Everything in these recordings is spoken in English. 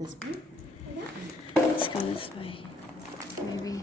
This way? Let's go this way. Maybe.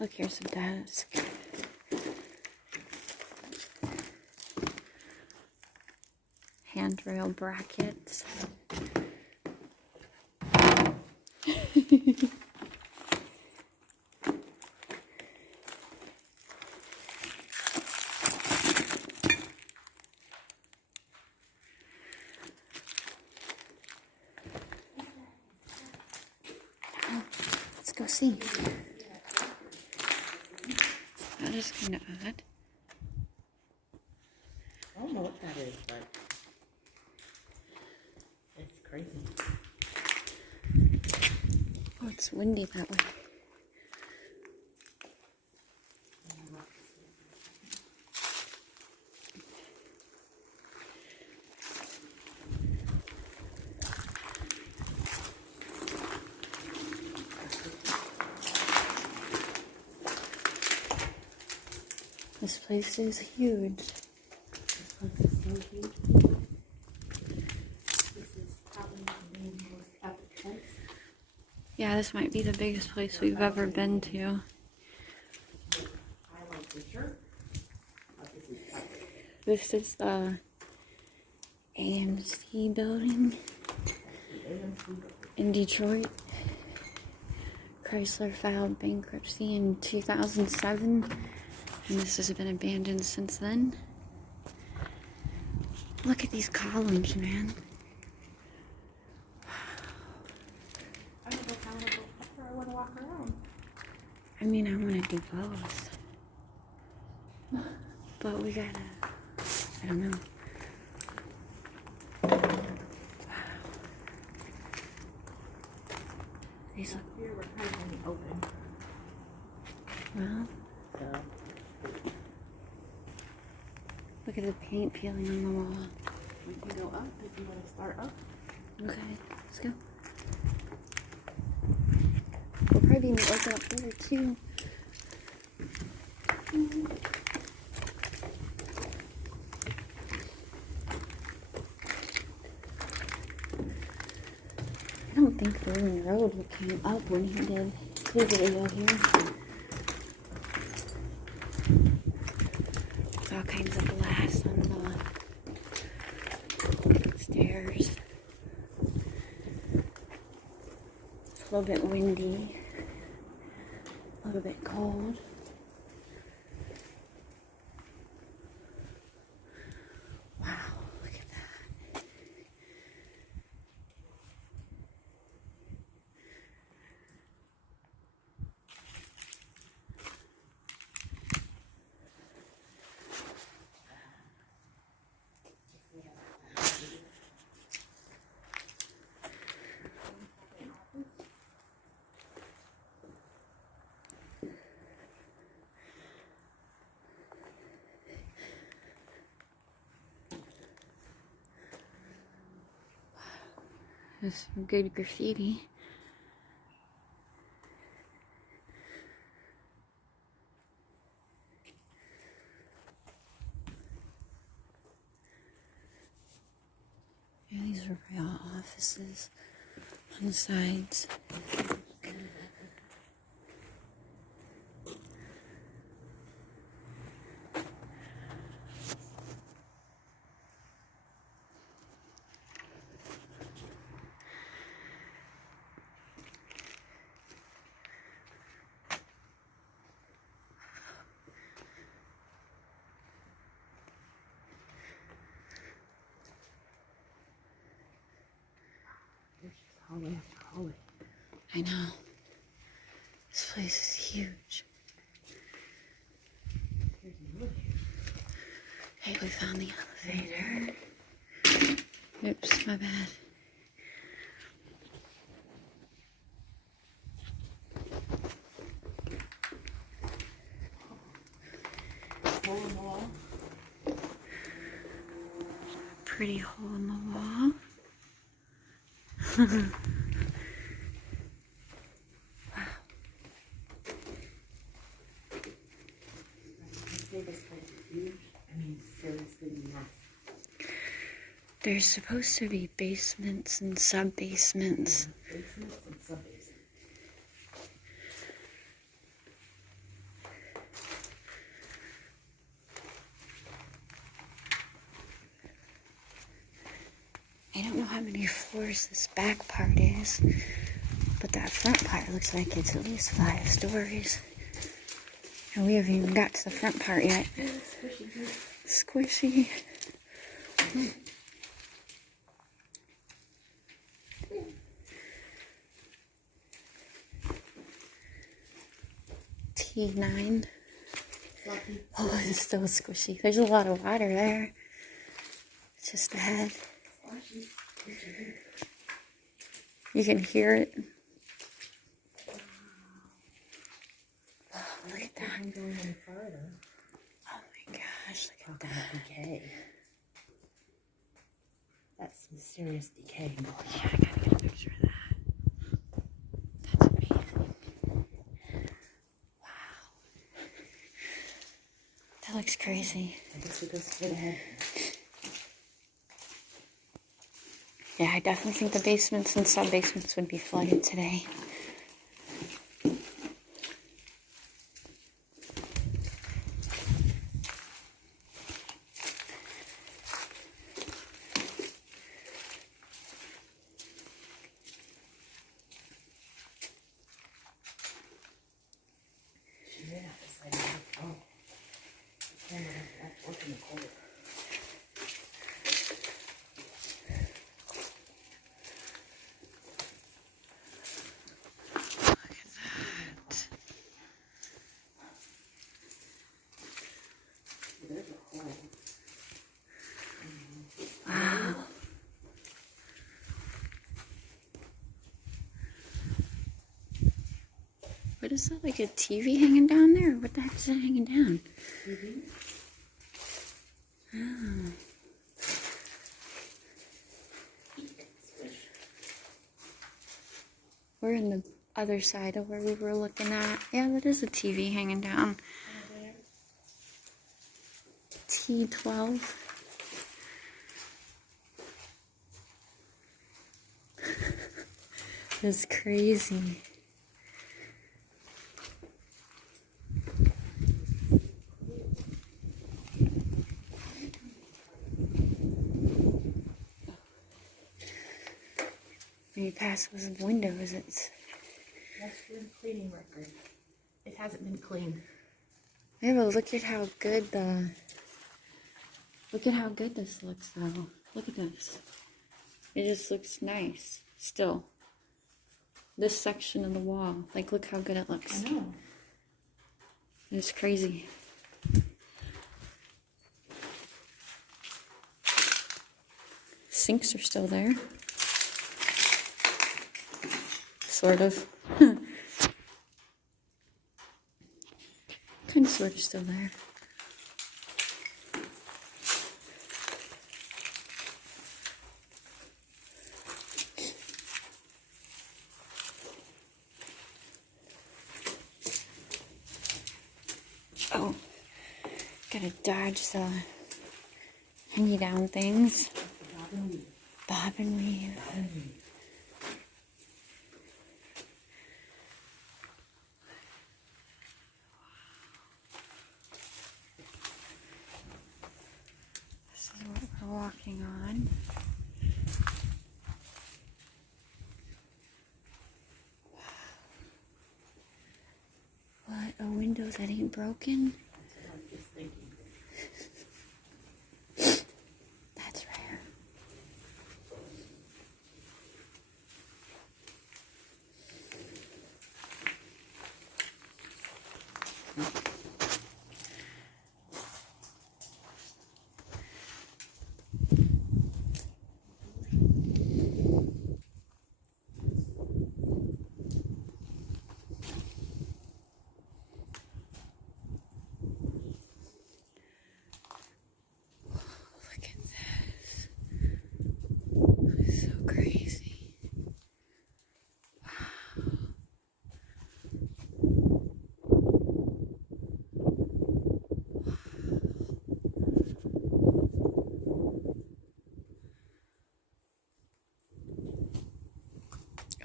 Look, here's some desk. Handrail brackets. Let's go see. That is kind of odd. I don't know what that is, but it's crazy. Oh, it's windy that way. This place is huge. This place is so huge. This is probably the most epic place. Yeah, this might be the biggest place we've ever been to. I like the shirt. This is epic. This is the AMC building in Detroit. Chrysler filed bankruptcy in 2007, and this has been abandoned since then. Look at these columns, man. I don't know if I want to go up or I want to walk around. I mean, I want to do both. But we gotta, I don't know. These look, Here we're kind of in the open. well, So look at the paint peeling on the wall. we can go up if you want to start up. Okay, let's go. We'll probably be in the open up there too. I don't think Rolling Road came up when he did his video here. There's all kinds of glass on the stairs. It's a little bit windy, a little bit cold. Wow, look at that. There's some good graffiti. Yeah, these are real offices on the sides. Hallway after hallway. I know. This place is huge. Here's another. Hey, we found the elevator. Oops, my bad. Hole in the wall. Pretty hole in the wall. Seriously massive. There's supposed to be basements and sub-basements. Basements and sub-basements. I don't know how many floors this back part is, but that front part looks like it's at least 5 stories. And we haven't even got to the front part yet. Squishy. T9. Oh, it's still squishy. There's a lot of water there. It's just the head. You can hear it. Oh, look at that. I'm going any further. Oh my gosh, look at Talk about decay. That's mysterious decay. Oh yeah, I gotta get a picture of that. That's amazing. Wow. That looks crazy. I guess we go straight ahead. Yeah, I definitely think the basements and sub-basements would be flooded today. She may not decide to look. Oh. The camera has to work in the corner. There's a hole. Wow. What is that, like a TV hanging down there? What the heck is that hanging down? TV? Oh. We're in the other side of where we were looking at. Yeah, that is a TV hanging down. T12. That's crazy. When you pass those windows, it's... That's your cleaning record. It hasn't been cleaned. Yeah, but look at how good the... Look at how good this looks, though. Look at this. It just looks nice. Still. This section of the wall. Like, look how good it looks. I know. It's crazy. Sinks are still there. Sort of. Kind of sort of still there. Oh, gotta dodge the hangy down things. Bob and weave. Bob and weave. Bob and weave. This is what we're walking on. What, a window that ain't broken? That's what I was just thinking. That's rare.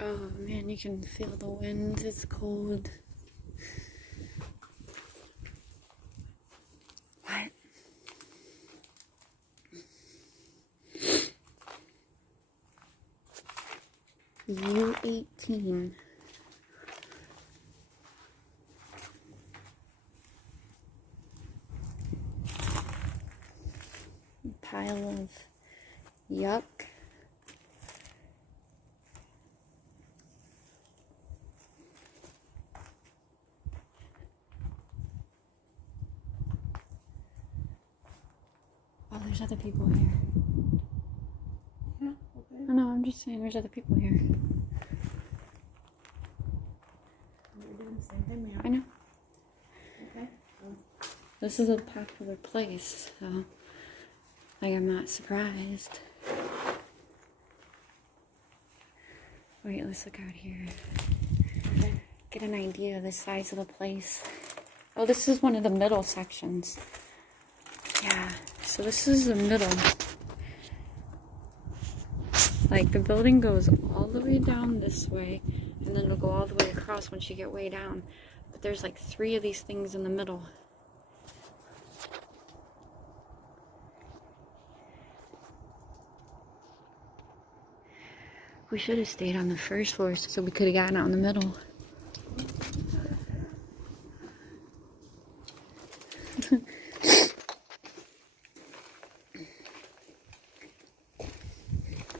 Oh man, you can feel the wind. It's cold. What? U18. Pile of yuck. Oh, there's other people here. Yeah, okay. Oh no, I'm just saying there's other people here. You're doing the same thing, ma'am. I know. Okay. This is a popular place, so like I'm not surprised. Wait, let's look out here. Okay. Get an idea of the size of the place. Oh, this is one of the middle sections. Yeah, so this is the middle. Like the building goes all the way down this way, and then it'll go all the way across once you get way down. But there's like 3 of these things in the middle. We should have stayed on the first floor so we could have gotten out in the middle.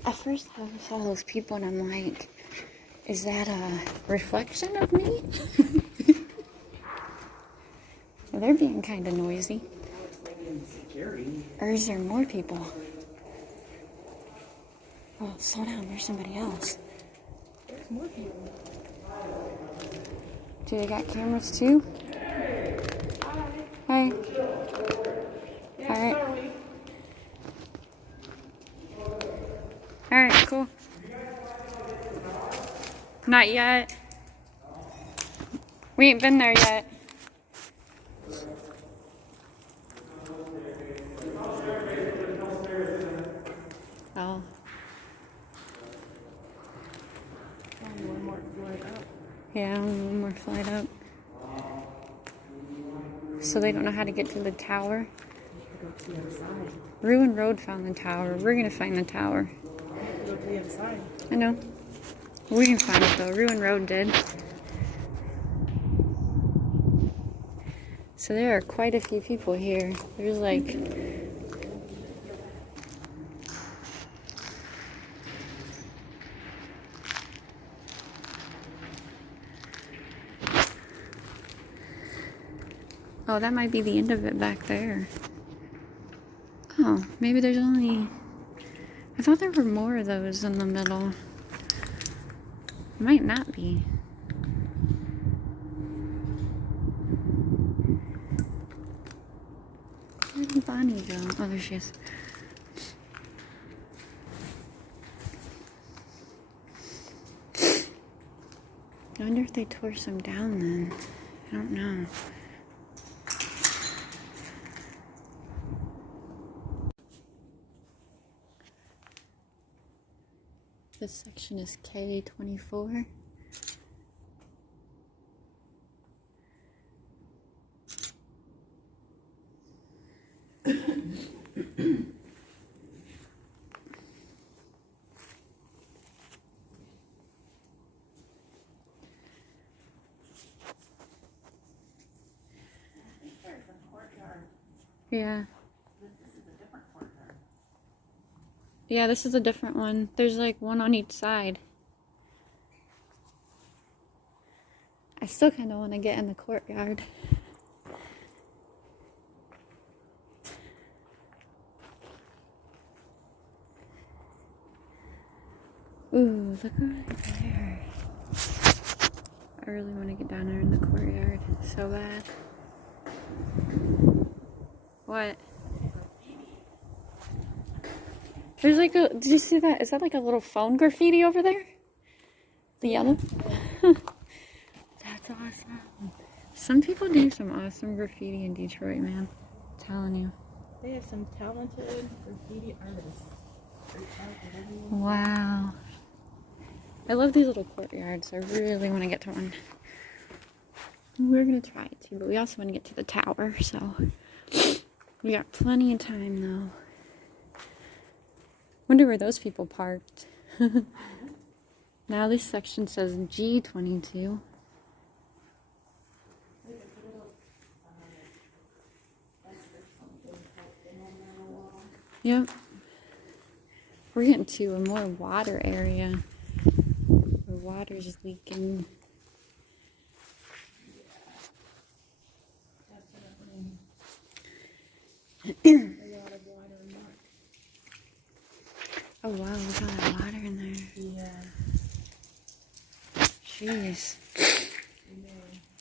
At first I saw those people and I'm like, is that a reflection of me? Well, they're being kind of noisy. Or is there more people? Oh, slow down, there's somebody else. There's more people. Do they got cameras too? Hi. Yeah, Alright. sorry. Alright, cool. Not yet. We ain't been there yet. Oh. Only one more flight up. Yeah, only one more flight up. So they don't know how to get to the tower. Go to the other side. Ruin Road found the tower. We're gonna find the tower. Go to the other side. I know. We can find it though. Ruin Road did. So there are quite a few people here. There's like... Oh, that might be the end of it back there. Oh, maybe there's only... I thought there were more of those in the middle. Might not be. Where did Bonnie go? Oh, there she is. I wonder if they tore some down then. I don't know. This section is K24. Yeah. This is a different courtyard. Yeah, this is a different one. There's like one on each side. I still kind of want to get in the courtyard. Ooh, look over there. I really want to get down there in the courtyard so bad. What? There's like a, did you see that? Is that like a little phone graffiti over there? The yellow? That's awesome. Some people do some awesome graffiti in Detroit, man. I'm telling you. They have some talented graffiti artists. Wow. I love these little courtyards. I really want to get to one. We're going to try it too, but we also want to get to the tower, so we got plenty of time though. Wonder where those people parked. Now this section says G22. Yep. We're getting to a more water area where water's leaking. Oh wow, look at all that water in there. Yeah. Jeez.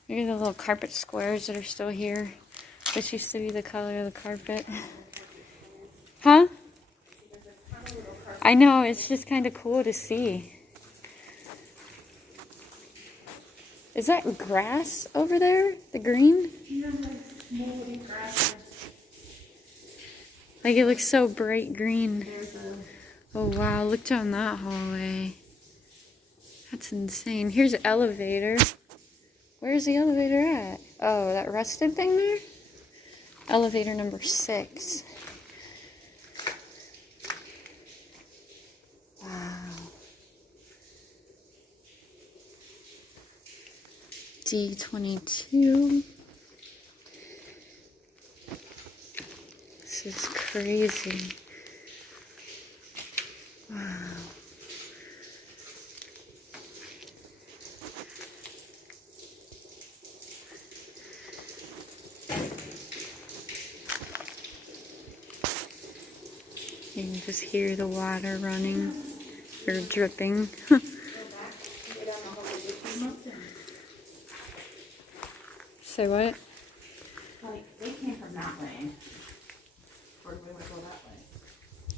Look at the little carpet squares that are still here. This used to be the color of the carpet. Huh? I know, it's just kind of cool to see. Is that grass over there? The green? Yeah, moldy grass. Like it looks so bright green. There's a... Oh wow, look down that hallway. That's insane. Here's the elevator. Where's the elevator at? Oh, that rusted thing there? Elevator number 6. Wow. D22. This is crazy. Wow. You can just hear the water running or dripping. Say what? Like, they came from that way. Or do we want to go that way?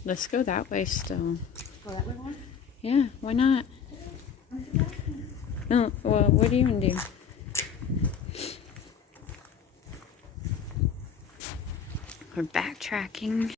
Let's go that way still. Go that way more? Yeah, why not? No, well, what do you want to do? We're backtracking.